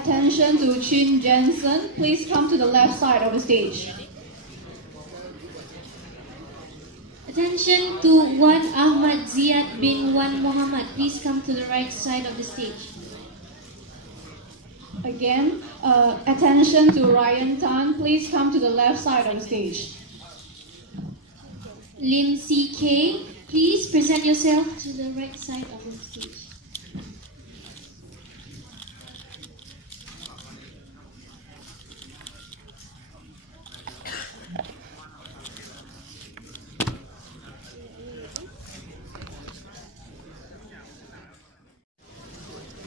Attention to Chin Jensen. Please come to the left side of the stage. Attention to Wan Ahmad Ziyad bin Wan Muhammad. Please come to the right side of the stage. Again, attention to Ryan Tan. Please come to the left side of the stage. Lim CK, please present yourself to the right side of the stage.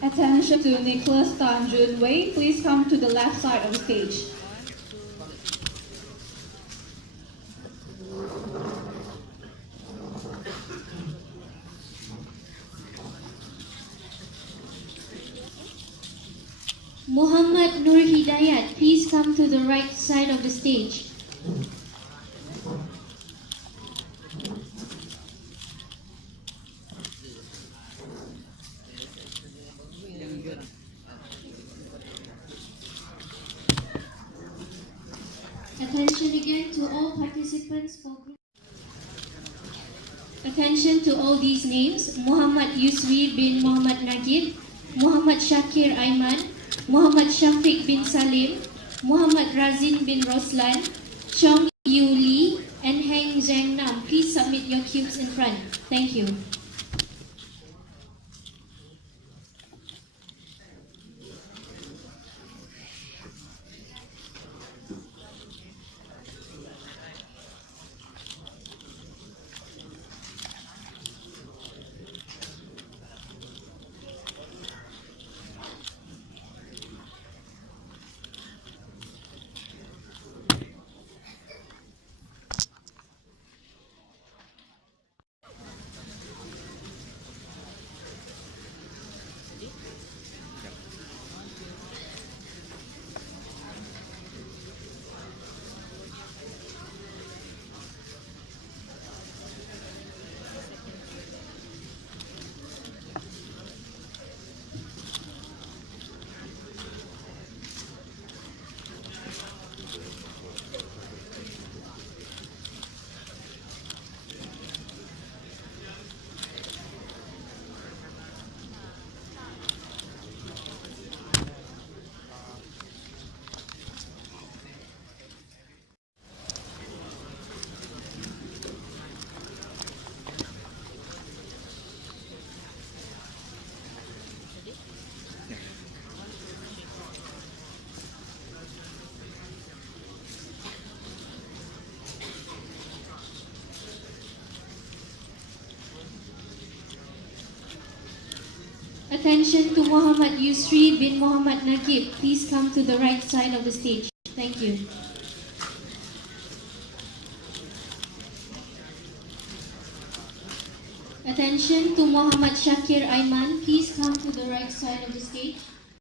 Attention to Nicholas Tan Jun Wei. Please come to the left side of the stage. Muhammad Nur Hidayat, please come to the right side of the stage. Attention again to all participants for group. Attention to all these names: Muhammad Yusri bin Muhammad Nagib, Muhammad Shakir Aiman, Muhammad Shafiq bin Salim, Muhammad Razin bin Roslan, Chong Yu Lee, and Heng Zhang Nam. Please submit your cubes in front. Thank you. Attention to Muhammad Yusri bin Muhammad Nagib. Please come to the right side of the stage. Thank you. Attention to Muhammad Shakir Aiman. Please come to the right side of the stage.